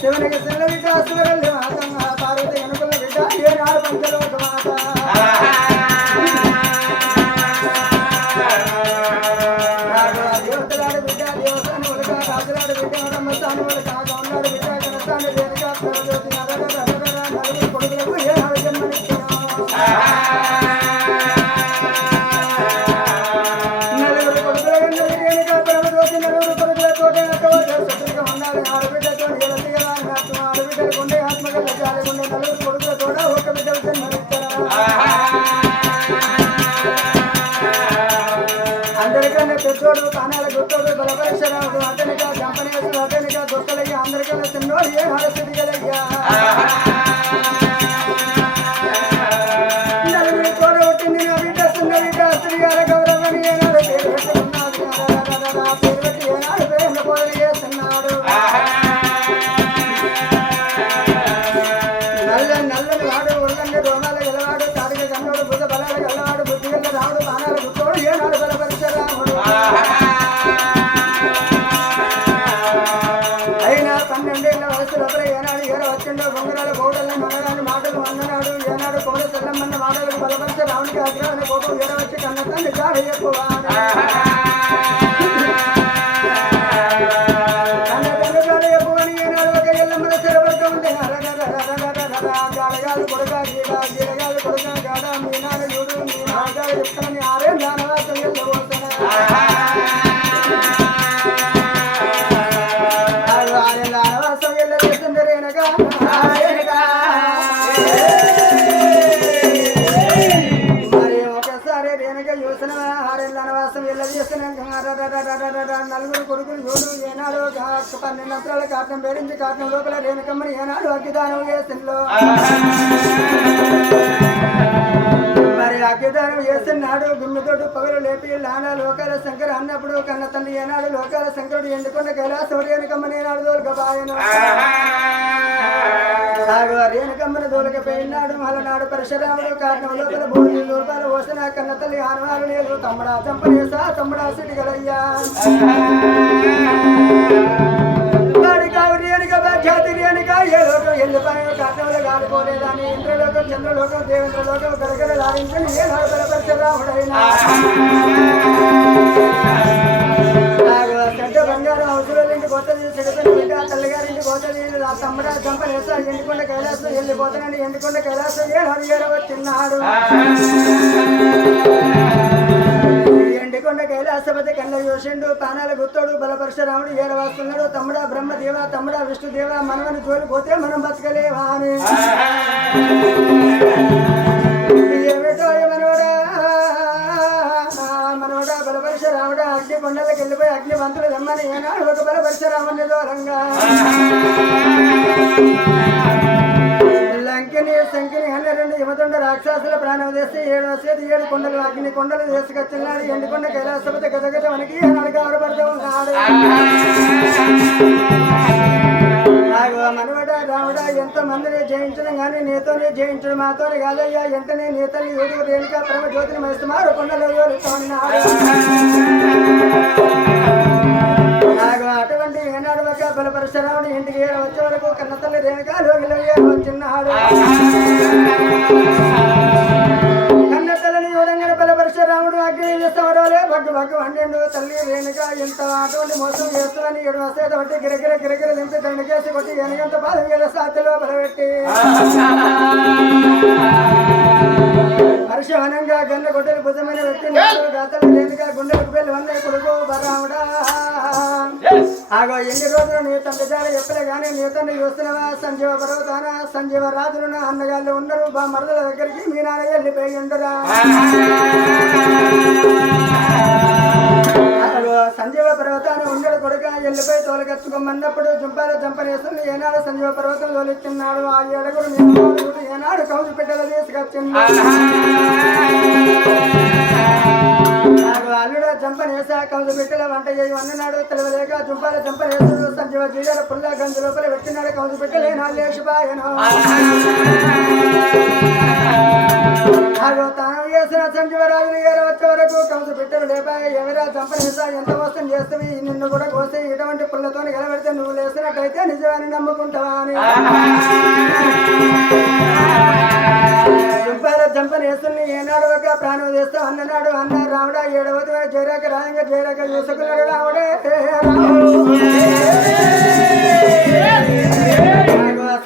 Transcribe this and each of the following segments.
శివునికి చిన్న బిడ్డ శివరల్లి మాతంగా పార్వతి అనుకున్న బిడ్డ ఏనాడు పంచలోక మాత దేవతలాడు బిడ్డ దేవస్థానం ఉడక రాజులాడు బిడ్డ రమ్మస్థానం ఉడక ఉన్నాడు బిడ్డ కనస్థానం దేనిక జ్యోతి నలుగురు కొడుకులకు ఏనాడు జన్మనిచ్చాను నలుగురు కొడుకుల దేనిక పరమజ్యోతి నలుగురు కొడుకులతో సుఖంగా ఉండాలి ఆడబిడ్డతో ఆడబిడ్డలు కొండే ఆత్మగా జాలిగుండే నలుగురు కొడుకులతో ఒక బిడ్డలు జన్మనిచ్చారు అందరికన్నా పెద్దోడు తానాల గుట్టోడు బలపరిశరాడు అతనిగా జంపనేసుడు అతనిగా గొప్పలయ్యా అందరికన్నా చిన్నోడు ఏ హరస్థితి గలయ్యా నలుగురి తోడ పుట్టింది నా బిడ్డ చిన్న బిడ్డ స్త్రీగాల గౌరవని ఏనాడు పేరు పెట్టుకున్నాడు పేరు పెట్టి ఏనాడు ప్రేమ పోదలు చేస్తున్నాడు నల్లని వాడు ఒళ్ళండి రోమాలు గలవాడు తాడిక కన్నోడు బుద్ధ బలాలు గలవాడు బుద్ధి గల్ల రావుడు తానాల గుట్టోడు ఏనాడు బలపరిశరాముడు అయినా 12 ఏళ్ల వయసు లోపల ఏనాడు ఏర వచ్చిండో బొంగరాలు గౌడల్ని మనగాని మాటలు అందనాడు ఏనాడు కోడ సెల్లమ్మన్న మాటలకు బలపరిచే రావునికి అగ్రహణ కోపం ఏర వచ్చి కన్న తండ్రి కాడ ఎక్కువ కన్న తండ్రి కాడ ఎక్కువని ఏనాడు ఒక ఎల్లమ్మన చెరబడుతూ ఉంటే గాడగాలు కొడుక గీడగాలు కొడుక గాడ మీనాడు చూడు మీ నాగాలు చెప్తానని ఆరే దానవాసం నలుగురు కొడుకులు చూడు ఏనాడు 12 అంతరాల కాటం పేరించి కాటం లోపల రేణుకమ్మని ఏనాడు అగ్గిదానం చేసిందో మరి అగ్గిదానం చేస్తున్నాడు గుమ్మితోడు పగలు లేపి లానా లోకాల శంకర అన్నప్పుడు కన్న తండ్రి ఏనాడు లోకాల శంకరుడు ఎండుకున్న కైలాసం రేణుకమ్మని ఏనాడు దోలకపోయాను రేణుకమ్మని దోలకపోయినాడు మలనాడు పరశురాముడు కారణం లోపల 3 రూపాయలు పోసిన కన్న తల్లి ఆనవాలు లేదు తమ్ముడా చంపనేసా తమ్ముడా సిటిగలయ్యా జాతి రేణుక ఏ లోకం ఎల్లిపోయిన కారణంలో కాలిపోలేదని ఇంద్రలోకం చంద్రలోకం దేవేంద్రలోకం గడగడ లాడించని ఏ పరశురాముడైనా చెడ్డ బంగారం అవసరాలింటి కొత్తది సిగతని బిడ్డ తల్లిగారింటి కొత్తది తమ్ముడా చంపనేస్తా ఎండుకొండ కైలాసం వెళ్ళిపోతానని ఎండుకొండ కైలాసం ఏడు వచ్చిన్నాడు ఎండుకొండ కైలాసపతి కళ్ళ చూసిండు పానాల గుత్తోడు బలపరశురాముడు ఏడవస్తున్నాడు తమ్ముడా బ్రహ్మదేవ తమ్ముడా విష్ణుదేవ మనమని తోలిపోతే మనం బతకలేవా అని ఏమిటో మనవడా బలపరశురాముడా అగ్ని కొండలకు వెళ్ళిపోయి అగ్నివంతులు రమ్మని ఏనాడు ఒక బలపరశురాముని దూరంగా లంకిని శంకిని 12 యమదొండ రాక్షసుల ప్రాణం చేసి 7 కొండలు అగ్ని కొండలు తీసుకొచ్చినాడు ఎండుకొండ కైలాసపతి గజగజ మనకి ఏనాడు గౌరవపడుతూ ఉన్నాడు మనవడ రాముడా ఎంత మందిని జయించడం కానీ నీతోనే జయించడం మాతోనే కాదయ్యా ఎంటనే నీతని ఏడుగు రేణుక పరమ జ్యోతిని మస్తుమారు కొండలు అటువంటి ఏనాడు ఒక బలపరశురాముడు ఇంటికి వచ్చే వరకు కన్న తల్లి రేణుక లోగిలో వచ్చిన్నాడు కన్న తల్లిని చూడంగానే బలపరశురాముడు అగ్ని చేస్తాడే బగ్గు బగ్గు వండిండు తల్లి రేణుక ఎంత అటువంటి మోసం చేస్తుందని 7 వస్తే బట్టి గిరగిర గిరగిర దింపి దండ చేసి కొట్టి ఎనగంత బాధ సాధ్యలో బలపెట్టి హర్షవనంగా గన్న గొడ్డలు భుజమైన వ్యక్తి గాతలు రేణుక గుండెలకు వెళ్ళి వంద కొడుకు బలరాముడా ఆగో ఎన్ని రోజులు నీ తండ్రి జాలి చెప్పలే కానీ నీ తండ్రి చూస్తున్నావా సంజీవ పర్వతాన సంజీవ రాజులున్న అన్నగాళ్ళు ఉన్నారు బా మరదల దగ్గరికి మీ నాన్న వెళ్ళిపోయిండురా సంజీవ పర్వతాన్ని ఉండడు కొడుక వెళ్ళిపోయి తోలగచ్చుకోమన్నప్పుడు జంపాల జంపనేస్తుంది ఏనాడు సంజీవ పర్వతం తోలిస్తున్నాడు ఆ 7 ఏనాడు కౌజు పెట్టెలు తీసుకొచ్చింది అల్లుడు జంపనేసా కౌజు పెట్టెల వంట చేయి అన్ననాడు తెలవలేక జంపాల జంపనేసుడు సంజీవ జీడల పుల్ల గంజు లోపల పెట్టినాడు కౌజు పెట్టెలే నాలేసిపాయను తాను చేసిన సంజీవరాజులు ఏరు వచ్చే వరకు కంసు బిడ్డలు లేపాయి ఎవరా చంపనేసా ఎంత మోసం చేస్తావి నిన్ను కూడా కోసి ఇటువంటి పుల్లతో కలబెడితే నువ్వు లేసినట్టయితే నిజమని నమ్ముకుంటావా అని చంపనేస్తుని ఏనాడు ఒక ప్రాణం చేస్తావు అన్ననాడు అన్న రాముడా ఏడవది జయరాక రాయంగా జయరాక చూసుకున్నాడు రాముడే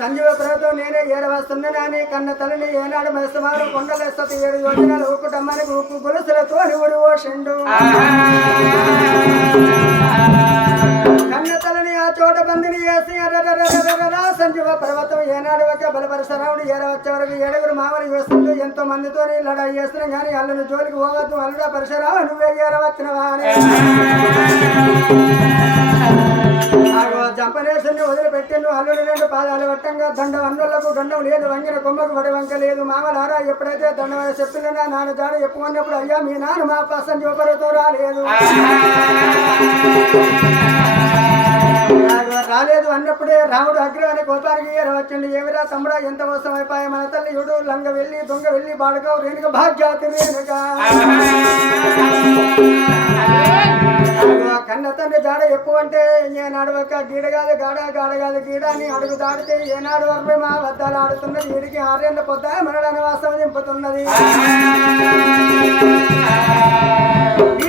సంజీవ ప్రభుత్వం నేనే ఏడవస్తున్నానని కన్న తల్లిని ఏనాడు మెస్తమారు కొండలేస్తూ 7 యోజనాలు కుటుంబానికి ఉప్పు గొలుసులతో ఊడి ఓషిండు కన్న తల్లిని ఆ చోట బందిని వేసి సంజీవ పర్వతం ఏనాడు ఒక బలపరశరావుడు ఏడవచ్చే వరకు 7 మామని వేస్తుంటూ ఎంతో మందితో లడాయి చేస్తున్నాం కానీ అల్లుని జోలికి పోవద్దు అల్లుడా పరశరావు నువ్వే ఏడవచ్చినవా జంపనేశ్వరిని వదిలిపెట్టిండు అల్లుడు 2 పాదాలు వట్టంగా దండం అన్నులకు గండం లేదు వంగిన కొమ్మకు వడి వంక లేదు మామలారా ఎప్పుడైతే దండం చెప్పినా నాన్న జాడ చెప్పుకున్నప్పుడు అయ్యా మీ నాన్న మా సంజీవపరతో రాలేదు రాలేదు అన్నప్పుడే రాముడు అగ్రహాన్ని కోపానికి వచ్చిండు ఏమిరా తమ్ముడా ఎంత మోసం అయిపోయా మన తల్లి యుడు లంగ వెళ్ళి దొంగ వెళ్ళి బాడుకో రేణుక భాగ్యాతి రేణుక కన్న తండ్రి జాడ ఎక్కువ అంటే ఏనాడు ఒక గీడ కాదు గాడ గాడ కాదు గీడ అని అడుగు దాడితే ఏనాడు వరకు మా వద్దాలు ఆడుతున్నది వీడికి 6 ఏళ్ళ పొద్దు మనడని వాసం దింపుతున్నది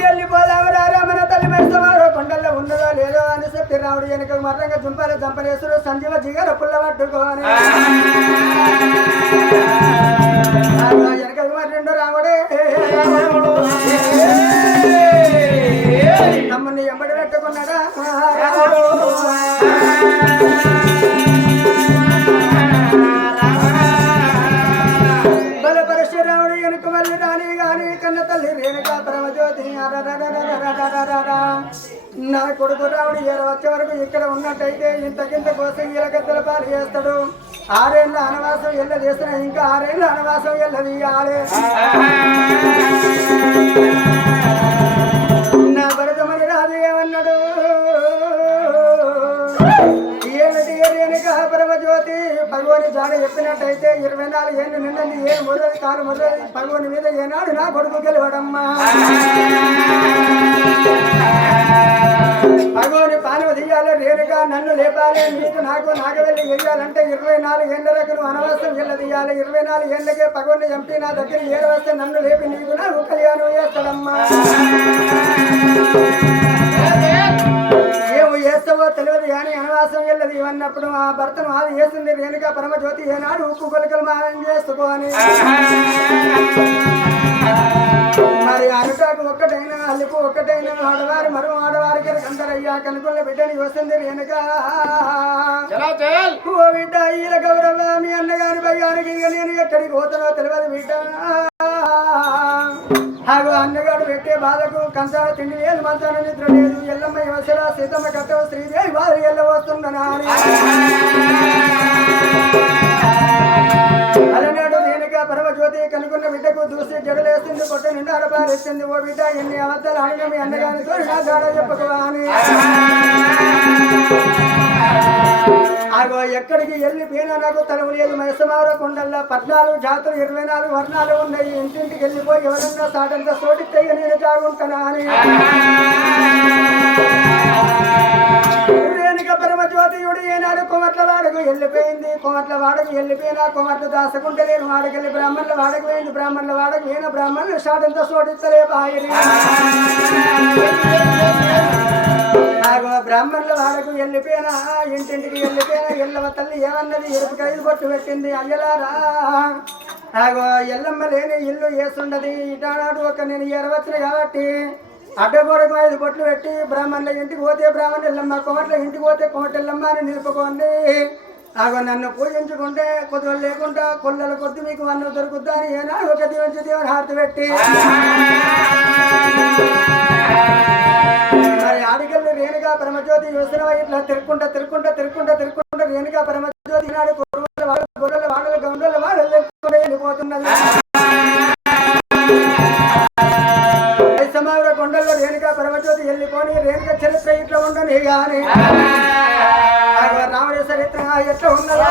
వెళ్ళిపోదామరా మన తల్లి మెస్తవారు కొండల్లో ఉన్నదో లేదో అని చెప్పి రాముడు వెనక మర్రంగా జంపాలి జంపనేశ్వరు సంజీవ జిగర పుల్ల పట్టుకోని వెనక మర్రెండు రాముడే తమ్ముని ఎంబడి పెట్టుకున్నాడా బలపరశురాముడు వెనుక మళ్ళీ రాని గాని కన్న తల్లి రేణుకా పరమజ్యోతి నా కొడుకు రాముడు వచ్చే వరకు ఇక్కడ ఉన్నట్టయితే ఇంతకింత కోసం ఈలగద్దల పాలు చేస్తాడు 6 ఏళ్ళ అనవాసం ఎల్ల చేసిన ఇంకా 6 ఏళ్ళ అనవాసం ఎల్లది ఆలే నా భరతమని రాజు ఏమన్నాడు ఏమిటి రేణుక పరమజ్యోతి భగవాని జాడ చెప్పినట్టయితే 24 ఏళ్ళు నిండండి ఏ మొదటి కాలు మొదటి భగవాని మీద ఏనాడు నా కొడుకు గెలవడమ్మా భగవాని పానవ తీయాలి రేణుగా నన్ను లేపాలి నీకు నాకు నాగవెల్లి వెయ్యాలంటే 24 ఏళ్ళకు నువ్వు అనవసరం వెళ్ళ తీయాలి 24 ఏళ్ళకే భగవాన్ని చంపి నా దగ్గర ఏడవస్తే నన్ను లేపి నీకు నాకు కళ్యాణం చేస్తాడమ్మా ఏమో చేస్తావో తెలియదు కానీ అనవాసం వెళ్ళదు ఇవన్నప్పుడు ఆ భర్తను ఆది చేసింది రేణుకా పరమజ్యోతి ఏనాడు ఉప్పు కొలికలు మానం చేసుకోని మరి అనుటాకు ఒక్కటైనా అల్లిపు ఒక్కటైనా ఆడవారు మరో ఆడవారికి అందరయ్యా కనుకొల్ల బిడ్డని వస్తుంది రేణుకా ఓ బిడ్డ ఈల గౌరవ మీ అన్నగారి భయానికి ఇక నేను ఎక్కడికి పోతానో తెలియదు బిడ్డ ఆగు అన్నగాడు పెట్టే బాధకు కంచాల తిండి లేదు మంచాన నిద్ర లేదు ఎల్లమ్మ వసరా సీతమ్మ కట్టవ శ్రీదేవి బాధ ఎల్ల వస్తుందనా అలనాడు రేణుకా పరమజ్యోతి కనుకున్న బిడ్డకు దూసి జడలేస్తుంది కొట్ట నిండా పారేస్తుంది ఓ బిడ్డ ఎన్ని అబద్ధాలు ఆడిన మీ అన్నగారితో నా జాడ చెప్పకువా అని ఆగో ఎక్కడికి వెళ్ళిపోయినా నాకు తలవు లేదు మైసమార కొండల్లో 14 జాతులు 24 వర్ణాలు ఉన్నాయి ఇంటింటికి వెళ్ళిపోయి ఎవరన్నా సాటంతా సోటితే నేను జాగుంటానా అని రేణుక పరమజ్యోతియుడు ఏనాడు కొమట్ల వాడకు వెళ్ళిపోయింది కొమట్ల వాడకు వెళ్ళిపోయినా కొమట్ల దాసకుంటే నేను వాడకెళ్ళి బ్రాహ్మణుల వాడకు పోయింది బ్రాహ్మణుల వాడకు పోయిన బ్రాహ్మణులు సాటంతా సోటిస్తలే బాయి బ్రాహ్మణుల వాడకు వెళ్ళిపోయినా ఇంటింటికి వెళ్ళిపోయినా ఎల్లవ తల్లి ఏమన్నది ఎరుపు 5 బొట్టు పెట్టింది అయ్యలారా ఆగో ఎల్లమ్మ లేని ఇల్లు వేసుండది ఇటానాడు ఒక నేను ఎరవచ్చిన కాబట్టి అడ్డగోడకు 5 బొట్లు పెట్టి బ్రాహ్మణుల ఇంటికి పోతే బ్రాహ్మణులు ఎల్లమ్మ కోమట్ల ఇంటికి పోతే కోమటెల్లమ్మ అని నిలుపుకోండి ఆగో నన్ను పూజించుకుంటే కొద్దిగా లేకుండా కొల్లల కొద్ది మీకు అన్నం దొరుకుద్దా అని ఏనాడు ఒక దీవించి దేవుని హారతి పెట్టి మరి ఆడికల్ని రేణుకా పరమజ్యోతి యోసన ఇట్లా తిరుక్కుంటా రేణుకా పరమజ్యోతి నాడు గొర్రెల వాడలు గౌండల వాడలు తెరుక్కుంటే వెళ్ళిపోతున్నది సమావర కొండల్లో రేణుకా పరమజ్యోతి వెళ్ళిపోని రేణుక చరిత్ర ఇట్లా ఉండని కానీ రాముడి చరిత్ర ఎట్లా ఉన్నదో